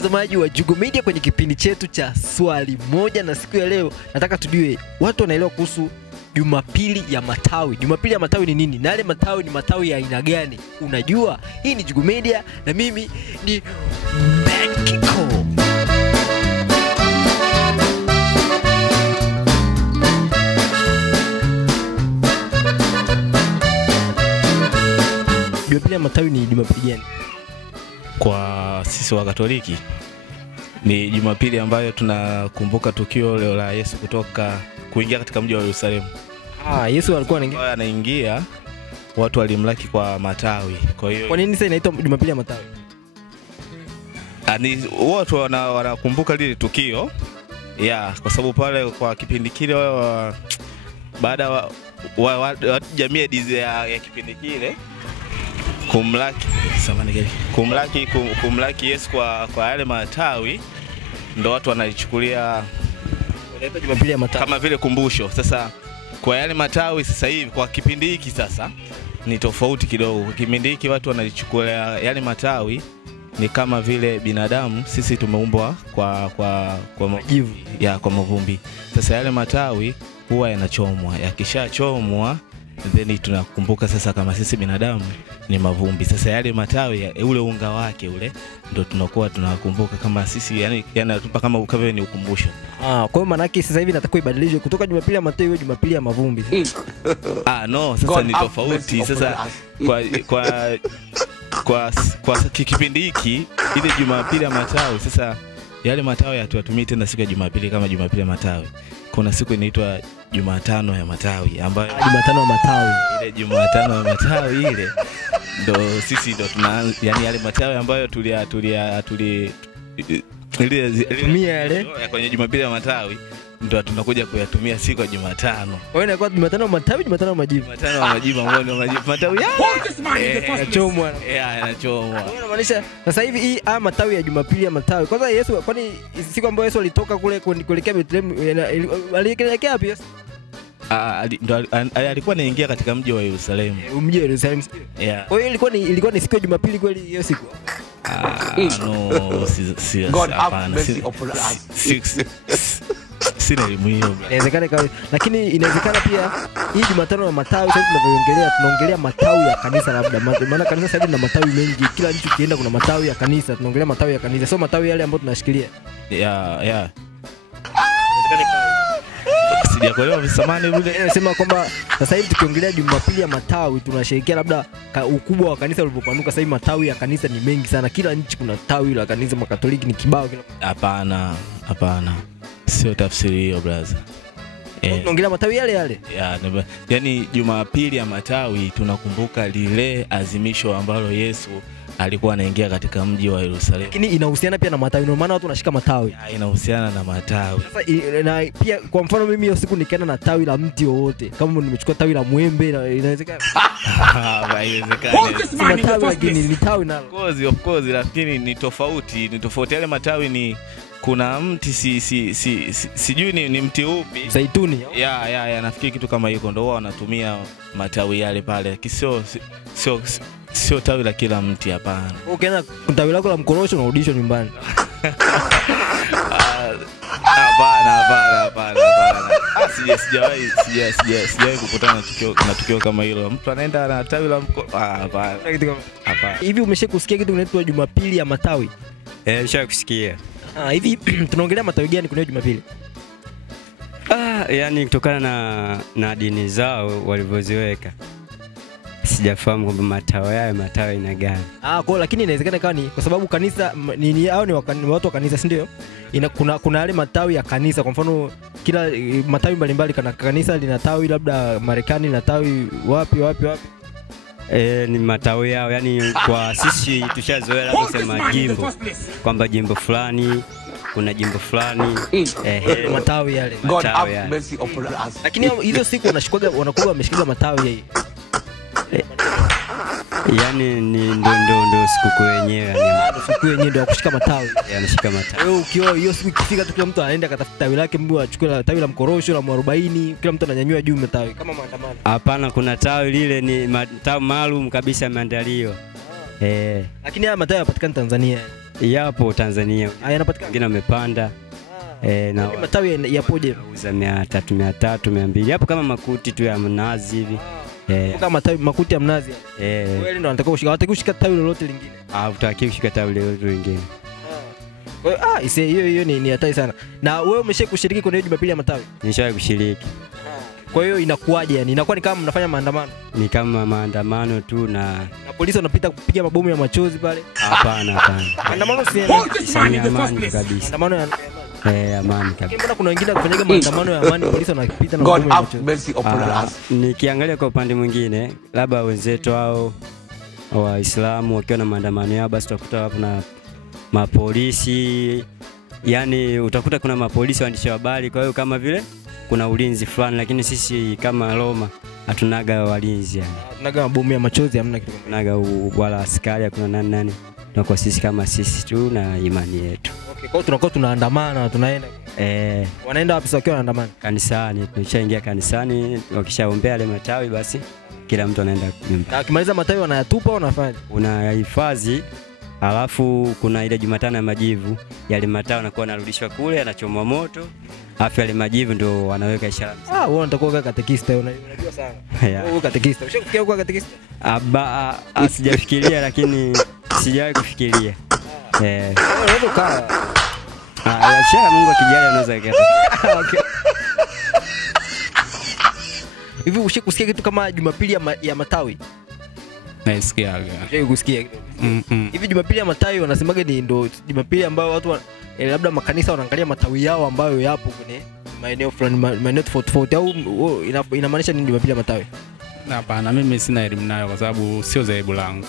mtazamaji wa Jugo Media kwenye kipindi chetu cha swali moja, na siku ya leo nataka tujue watu wanaelewa kuhusu Jumapili ya Matawi. Jumapili ya Matawi ni nini? Na yale matawi ni matawi ya aina gani? Unajua? Hii ni Jugo Media na mimi ni Benkiko. Jumapili ya Matawi ni Jumapili gani? Kwa sisi wa Katoliki ni Jumapili ambayo tunakumbuka tukio leo la Yesu kuingia katika mji wa Yerusalemu. Yesu alikuwa anaingia, watu walimlaki kwa matawi. Kwa hiyo kwa nini sasa inaitwa Jumapili ya Matawi? Watu wanakumbuka lile tukio. Kwa sababu pale kwa kipindi kile baada jamii ya kipindi kile kumlaki Yesu kwa yale matawi, ndo watu wanaichukulia Jumapili ya Matawi kama vile kumbusho. Sasa kwa yale matawi sasa hivi kwa kipindi hiki sasa ni tofauti kidogo. Kipindi hiki watu wanaichukulia yale matawi ni kama vile binadamu, sisi tumeumbwa kwa majivu, kwa mavumbi. Sasa yale matawi huwa yanachomwa, yakishachomwa then tunakumbuka sasa kama sisi binadamu ni mavumbi. Sasa yale matawi ule unga wake ule ndo tunakuwa tunakumbuka kama sisi, yani yanatupa kama ukawe ni ukumbusho. Kwa hiyo maana yake sasa hivi nataka ibadilishwe kutoka Jumapili ya Matawi iwe Jumapili ya mavumbi. No, sasa ni tofauti. Sasa kwa kipindi hiki ile Jumapili ya Matawi, sasa yale matawi hatuyatumii tena siku ya Jumapili kama Jumapili ya Matawi. Kuna siku inaitwa Jumatano ya Matawi, ambayo Jumatano ya Matawi. Ile Jumatano ya Matawi ile ndo sisi ndo tunaanza, yani yale matawi ambayo tumia yale kwenye Jumapili ya Matawi ndo tunakuja kuyatumia siku ya Jumatano. Kwa hiyo inakuwa Jumatano ya Matawi, Jumatano ya majivu. Jumatano ya majivu ambao matawi yanachomwa. Yanachomwa. Kwa hiyo inamaanisha sasa hivi hii matawi ya Jumapili ya Matawi. Kwanza Yesu, kwani siku ambayo Yesu alitoka kule kuelekea Bethlehem, alielekea wapi Yesu? Alikuwa anaingia katika mji wa Yerusalemu. Mji wa Yerusalemu. Kwa hiyo ilikuwa ni siku ya Jumapili kweli hiyo siku? No, God have mercy upon us. Sina elimu hiyo. Inawezekana, lakini inawezekana pia hii Jumatano ya Matawi sasa tunaongelea matawi ya kanisa labda. Maana kanisa sasa hivi lina matawi mengi. Kila nchi ukienda kuna matawi ya kanisa. Tunaongelea matawi ya kanisa. Sio matawi yale ambayo tunashikilia. Sijakuelewa visamani vile. Nasema kwamba sasa hivi tukiongelea Jumapili ya Matawi tunasherehekea labda ukubwa wa kanisa ulivyopanuka. Sasa hivi matawi ya kanisa ni mengi sana. Kila nchi kuna tawi la kanisa. Makatoliki ni kibao kila. Hapana. Sio tafsiri hiyo brother. Tunaongelea matawi yale. Yani Jumapili ya Matawi tunakumbuka lile azimisho ambalo Yesu alikuwa anaingia katika mji wa Yerusalemu. Lakini inahusiana pia na matawi, ndio maana watu wanashika matawi. Inahusiana na matawi. Sasa na pia kwa mfano mimi hiyo siku nikaenda na tawi la mti wowote, kama nimechukua tawi la mwembe inawezekana? Haiwezekani. Matawi lakini ni tawi nalo. Of course, lakini ni tofauti. Yale matawi ni kuna mti sijui ni mti upi? Zaituni. Nafikiri kitu kama hiyo ndio wanatumia matawi yale pale. Sio tawi la kila mti, hapana. Ukienda tawi lako la mkorosho unarudishwa nyumbani. Hapana. Sijawahi kukutana na tukio kama hilo. Mtu anaenda na tawi la mkorosho. Hapana. Hivi umeshakusikia kitu kinaitwa Jumapili ya Matawi? Nishakusikia. Hivi tunaongelea matawi gani kuna Jumapili? Yani kutokana na dini zao walivyoziweka. Sijafahamu kwamba matawi ina gani. Kwa lakini inawezekana kama ni kwa sababu kanisa ni watu wa kanisa, si ndio? Kuna yale matawi ya kanisa. Kwa mfano kila matawi mbalimbali, kana kanisa lina tawi labda Marekani lina tawi wapi. Ni matawi yao, yani kwa sisi tushazoea kusema jimbo, kwamba jimbo fulani kuna jimbo fulani matawi yale. God have mercy upon us. Lakini hizo siku wanakuwa wameshikilia matawi yani ndo siku yenyewe, siku yenyewe ndio kushika matawi. Anashika matawi. Wewe ukiwa hiyo siku ikifika tu kila mtu anaenda katafuta tawi lake, mbu achukue tawi la mkorosho la 40, kila mtu ananyanyua juu matawi kama maandamano. Hapana, kuna tawi lile ni tawi maalum kabisa yameandaliwa. Lakini haya matawi yanapatikana Tanzania. Yapo Tanzania. Yanapatikana. Wengine wamepanda. Na matawi yapoje? Uza 300, 300, 200. Hapo kama makuti tu ya mnazi hivi. Kama matawi makuti ya mnazi. Wewe ndio unataka kushika, hata kushika tawi lolote lingine. Hutaki kushika tawi lolote lingine. Hiyo ni hatari sana. Na wewe umeshawahi kushiriki kwenye Jumapili ya matawi? Nishawahi kushiriki. Kwa hiyo inakuaje yani? Inakuwa ni kama mnafanya maandamano? Ni kama maandamano tu na polisi wanapita kupiga mabomu ya machozi pale? Hapana. Maandamano si amani kabisa. Maandamano ya amani kabisa. Mbona kuna wengine kufanyaga maandamano ya amani polisi wanapita na mabomu ya machozi? Nikiangalia kwa upande mwingine, labda wenzetu hao Waislamu wakiwa na maandamano yao, basi utakuta hapo na mapolisi, yani utakuta kuna mapolisi waandishi wa habari, kwa hiyo kama vile kuna ulinzi fulani, lakini sisi kama Roma hatunaga walinzi yani. Hatunaga mabomu ya machozi, hamna kitu. Hatunaga wala askari, hakuna nani. Tunakuwa sisi kama sisi tu na imani yetu. Okay, kwa hiyo tunakuwa tunaandamana, tunaenda. Wanaenda wapi wakiwa wanaandamana? Kanisani. Tunaingia kanisani, wakishaombea ile matawi basi kila mtu anaenda nyumbani. Na ukimaliza matawi wanayatupa au unafanya? Unahifadhi. Alafu kuna ile Jumatano ya majivu, yale matawi yanakuwa yanarudishwa kule, yanachomwa moto. Alafu yale majivu ndio wanaweka ishara. Wewe unatakuwa katekista, unajua sana. Wewe katekista. Ushafikiria kuwa katekista? Sijafikiria lakini sijawahi kufikiria. Wewe kaa. Inshallah Mungu akijali anaweza kata. Okay. Hivi ushakusikia kitu kama Jumapili ya matawi? Naisikiaga. Kusikia kitu. Hivi Jumapili ya matawi wanasemaga ni ndo Jumapili ambayo watu labda makanisa wanaangalia matawi yao ambayo yapo kwenye maeneo fulani, maeneo tofauti, au inamaanisha nini Jumapili ya matawi? Hapana, mimi sina elimu nayo kwa sababu sio dhehebu langu.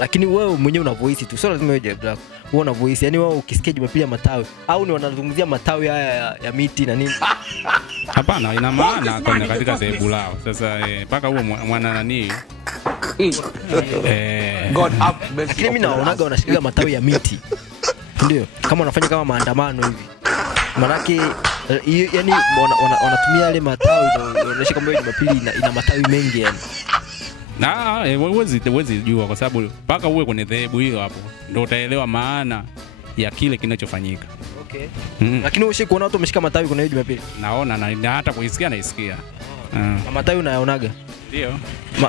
Lakini wewe mwenyewe una voice tu, sio lazima wewe dhehebu lako. Wewe una voice, yani wewe ukisikia Jumapili ya matawi au ni wanazungumzia matawi haya ya miti na nini? Hapana, ina maana kwa katika dhehebu lao. Sasa mpaka huo mwana nani God have mercy. Lakini mimi naonaga wanashika matawi ya miti. Ndio, kama wanafanya kama maandamano hivi. Manake yani wanatumia ile matawi wanaonyesha kama Jumapili ina matawi mengi yani. Huwezi jua kwa sababu mpaka uwe kwenye dhehebu hiyo hapo ndio utaelewa maana ya kile kinachofanyika. Okay. Lakini wewe kuona watu wameshika matawi kuna hiyo Jumapili? Naona na hata kuisikia naisikia. Na matawi unayaonaga? Ndio.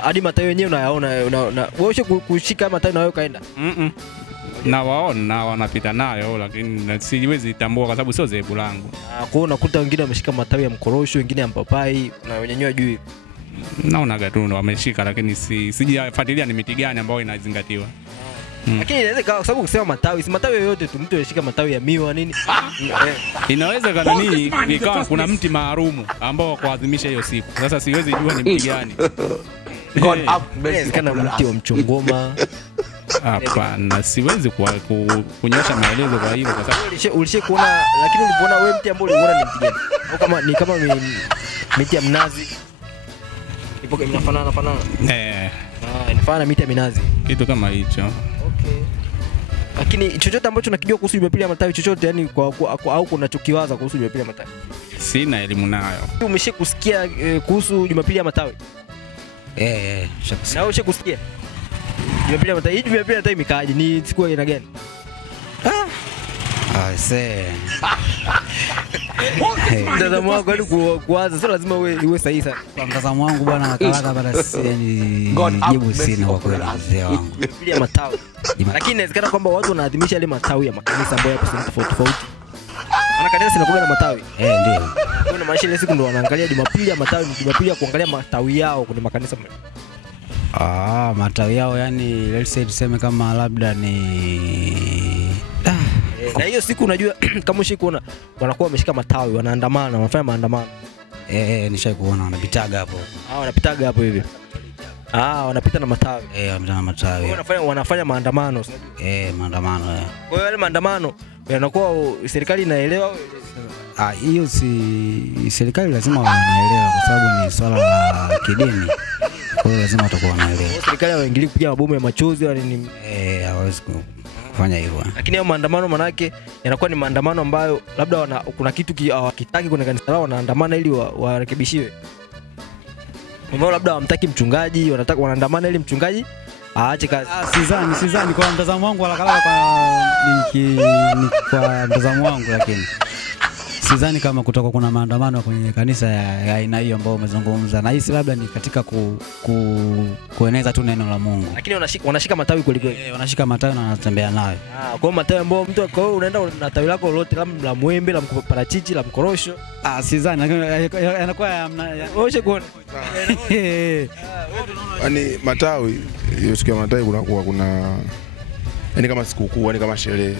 Hadi matawi yenyewe unayaona, wewe kushika matawi na wewe kaenda? Na waona wanapita nayo lakini siwezi tambua kwa sababu sio dhehebu langu. Kwa hiyo unakuta wengine wameshika matawi ya mkorosho, wengine ya mpapai na wenyewe juu. Naonaga tu ndo wameshika lakini sijafuatilia ni miti gani ambayo inazingatiwa. Lakini inaweza kwa sababu ukisema matawi, si matawi yoyote tu, mtu anashika matawi ya miwa nini? Inaweza kana nini ikawa kuna mti maalumu ambao kuadhimisha hiyo siku. Sasa siwezi jua ni mti gani. God have mercy. Kana mti wa mchongoma. Hapana, siwezi kunyosha maelezo kwa hilo kwa sababu ulishakuona, lakini ulipoona wewe mti ambao uliona ni mti gani? Au kama miti ya mnazi. Ipo inafanana. Inafanana miti ya minazi. Kitu kama hicho. Okay. Lakini chochote ambacho unakijua kuhusu Jumapili ya matawi chochote yani au kunachokiwaza kuhusu Jumapili ya matawi? Sina elimu nayo. Umeshakusikia kuhusu Jumapili ya matawi? Shakusikia. Na ushakusikia? Jumapili ya matawi, Jumapili ya matawi imekaaje? Ni siku ya aina gani? Mtazamo wako yani kuanza sio lazima uwe sahihi sana. Kwa mtazamo wangu bwana haraka bana jibu sina kwa kweli mzee wangu. Jumapili ya matawi. Lakini inawezekana kwamba watu wanaadhimisha ile matawi ya makanisa ambayo yapo sehemu tofauti. Maana kanisa zinakuwa na matawi. Ndio. Kuna maisha ile siku ndio wanaangalia Jumapili ya matawi, Jumapili ya kuangalia matawi yao kwenye makanisa. Matawi yao yani let's say tuseme kama labda ni na hiyo siku unajua kama ushikuona wanakuwa wameshika matawi, wanaandamana, wanafanya maandamano. Nishai kuona wanapitaga hapo. Wanapitaga hapo hivi. Wanapita na matawi. Wanapita na matawi. Wanafanya maandamano, unajua? Maandamano. Kwa hiyo yale maandamano yanakuwa serikali inaelewa. Hiyo si serikali lazima wanaelewa kwa sababu ni swala la kidini. Kwa hiyo lazima watakuwa wanaelewa. Serikali hawaingilii kupiga mabomu ya machozi wala ni hawezi kufanya hivyo. Lakini hayo maandamano manake yanakuwa ni maandamano ambayo labda kuna kitu hawakitaki kwenye kanisa lao, wanaandamana ili warekebishiwe. Ambao labda hawamtaki mchungaji, wanataka wanaandamana ili mchungaji aache kazi. Sidhani kwa mtazamo wangu kwa mtazamo wangu, lakini sidhani kama kutoka kuna maandamano kwenye kanisa ya aina hiyo ambao umezungumza. Na hisi labda ni katika kueneza tu neno la Mungu. Lakini wanashika matawi kweli kweli. Wanashika matawi na wanatembea nayo. Kwa hiyo matawi ambao mtu kwa hiyo unaenda na tawi lako lolote la mwembe, la parachichi, la mkorosho. Sidhani, yanakuwa oshe kuona. Yaani matawi, hiyo siku ya matawi kuna yaani kama sikukuu, yaani kama sherehe.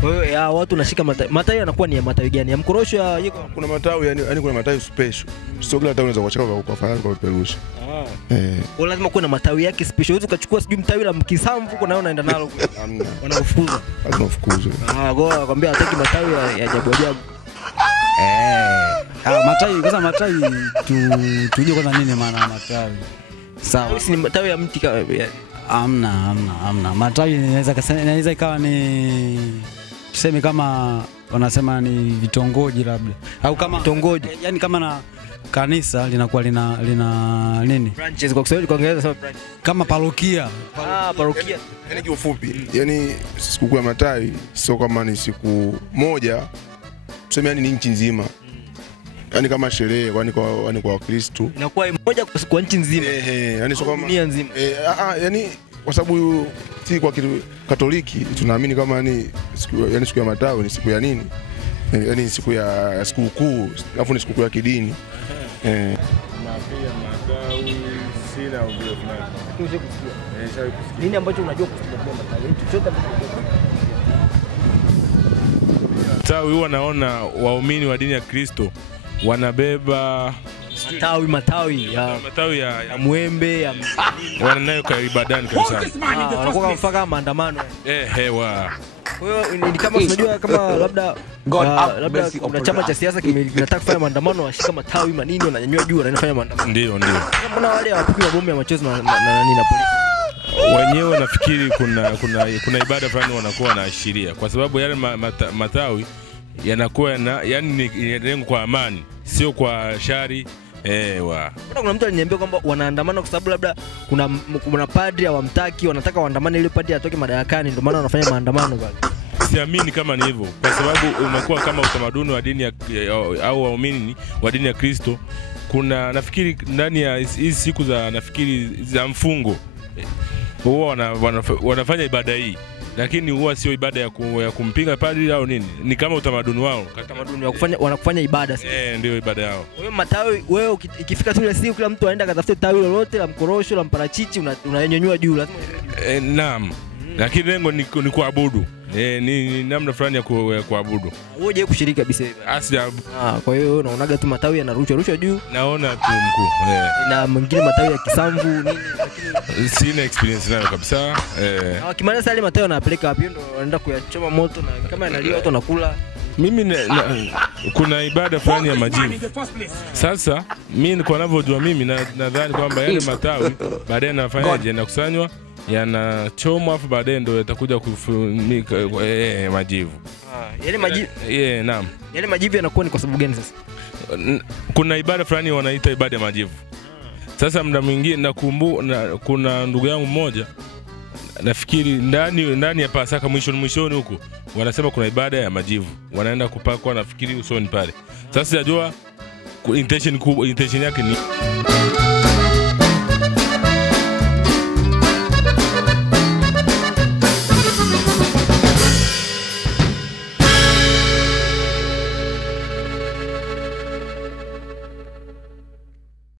Kwa hiyo ya watu nashika matawi yanakuwa ni ya matawi gani? Ya mkorosho yuko kuna matawi yaani kuna matawi special. Sio kila tawi unaweza kuchaka kwa fadhali kwa peperusha. Kwa lazima kuwe na matawi yake special. Wewe ukachukua sijui mtawi la mkisamvu kuna nayo unaenda nalo. Wanafukuza. Wanafukuza. Goa akwambia hataki matawi ya ajabu ajabu. Matawi kwanza, matawi tujue kwanza nini maana ya matawi. Sawa. Si ni matawi ya mti Amna. Matawi inaweza ikawa ni tuseme kama wanasema ni vitongoji labda. Au kama vitongoji. Yaani kama na kanisa linakuwa lina nini? Branches kwa Kiswahili, kwa Kiingereza sema branch. Kama parokia. Parokia. Yaani kiufupi, yaani siku ya matawi sio kama ni siku moja. Tuseme yaani ni nchi nzima. Yaani kama sherehe kwani kwa Wakristo inakuwa moja kwa nchi nzima. Yaani sio kama dunia nzima. Yaani kwa sababu si kwa Katoliki tunaamini kama yaani siku ya matawi ni siku ya nini? Yaani siku ya sikukuu, alafu ni siku ya kidini. Na pia matawi sina uzoefu nayo. Nini ambacho unajua kuhusu matawi? Chochote matawi huwa naona waumini wa dini ya Kristo wanabeba matawi ya mwembe ya wananayo kwa ibadani kanisani. Wanakuwa kama maandamano. Hewa. Kwa hiyo ni kama unajua kama labda kuna chama cha siasa kinataka kufanya maandamano, washika matawi manini wananyanyua juu wanafanya maandamano. Ndio. Mbona wale hawapigi mabomu ya machozi na polisi? Wenyewe nafikiri kuna ibada fulani wanakuwa wanaashiria, kwa sababu yale matawi yanakuwa yani ni lengo kwa amani, sio kwa shari. Kuna mtu aliniambia kwamba wanaandamana kwa sababu labda kuna padri hawamtaki, wanataka waandamane ili padri atoke madarakani, ndio maana wanafanya maandamano pale. Siamini kama ni hivyo, kwa sababu umekuwa kama utamaduni wa dini au waumini wa dini ya Kristo. Kuna nafikiri ndani ya hizi siku za mfungo huwa wanafanya ibada hii, lakini huwa sio ibada ya kumpinga padri au nini, ni kama utamaduni wao, wanafanya ibada. Ndio ibada yao. Kwa hiyo matawi, wewe ikifika tu ile siku kila mtu aenda akatafute tawi lolote la mkorosho, la mparachichi, unanyanyua juu lazima. Naam. Lakini lengo ni kuabudu. Ni namna fulani ya kuabudu. Wewe je kushiriki kabisa hivi? Kwa hiyo unaonaga tu matawi yanarushwa juu? Naona tu mkuu. Na mwingine matawi ya kisamvu nini, lakini sina experience nayo kabisa. Kimaliza sasa ile matawi wanapeleka wapi? Ndio wanaenda kuyachoma moto na kama yanaliwa watu wanakula. Mimi kuna ibada fulani ya majivu. Sasa mimi kwa ninavyojua mimi nadhani kwamba yale matawi baadaye nafanyaje, nakusanywa, yanachomwa afu baadaye ndio yatakuja kufunika majivu. Yale majivu. Naam. Yale majivu yanakuwa ni kwa sababu gani sasa? Kuna ibada fulani wanaita ibada ya majivu. Sasa muda mwingine kuna ndugu yangu mmoja nafikiri ndani ya Pasaka mwishoni huko wanasema kuna ibada ya majivu. Wanaenda kupakwa nafikiri usoni pale. Sasa sijajua intention yake ni